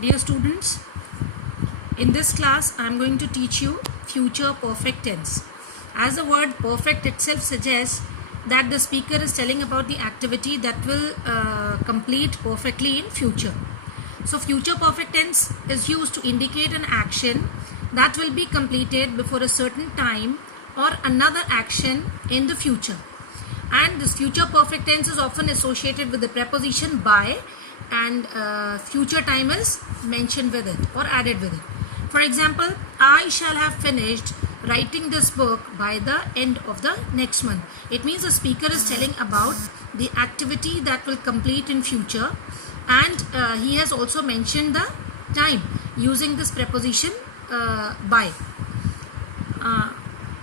Dear students, in this class I am going to teach you future perfect tense. As the word perfect itself suggests that the speaker is telling about the activity that will complete perfectly in future. So future perfect tense is used to indicate an action that will be completed before a certain time or another action in the future. And this future perfect tense is often associated with the preposition by, and future time is mentioned with it or added with it. For example, I shall have finished writing this book by the end of the next month. It means the speaker is telling about the activity that will complete in future, and he has also mentioned the time using this preposition by.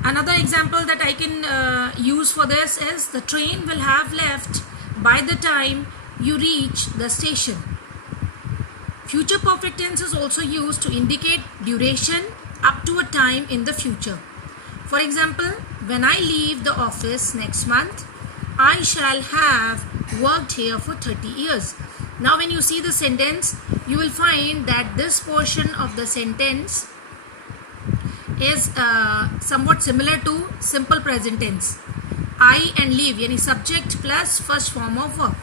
Another example that I can use for this is the train will have left by the time you reach the station. Future perfect tense is also used to indicate duration up to a time in the future. For example, when I leave the office next month, I shall have worked here for 30 years. Now when you see the sentence, you will find that this portion of the sentence is somewhat similar to simple present tense. I and leave, yani subject plus first form of verb.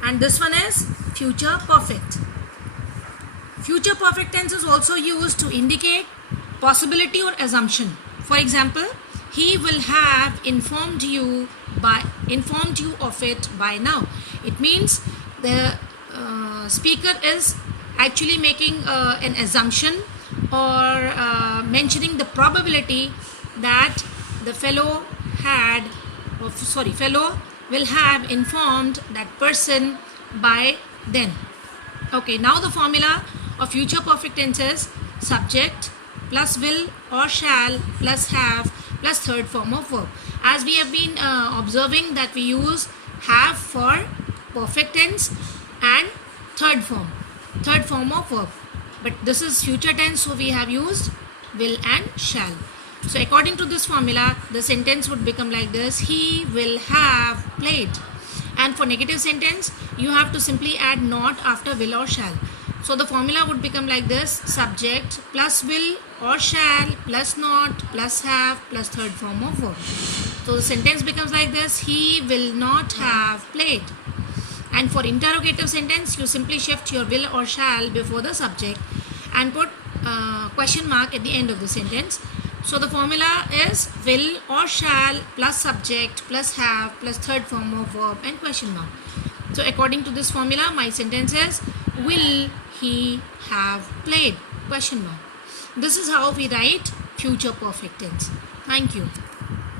And this one is future perfect. Future perfect tense is also used to indicate possibility or assumption. For example, he will have informed you of it by now. It means the speaker is actually making an assumption or mentioning the probability that the fellow will have informed that person by then. Okay, now the formula of future perfect tense is subject plus will or shall plus have plus third form of verb. As we have been observing that we use have for perfect tense and third form of verb. But this is future tense, so we have used will and shall. So according to this formula, the sentence would become like this: he will have played. And for negative sentence, you have to simply add not after will or shall. So the formula would become like this: subject plus will or shall plus not plus have plus third form of verb. So the sentence becomes like this: he will not have played. And for interrogative sentence, you simply shift your will or shall before the subject and put question mark at the end of the sentence. So the formula is will or shall plus subject plus have plus third form of verb and question mark. So according to this formula, my sentence is will he have played? Question mark. This is how we write future perfect tense. Thank you.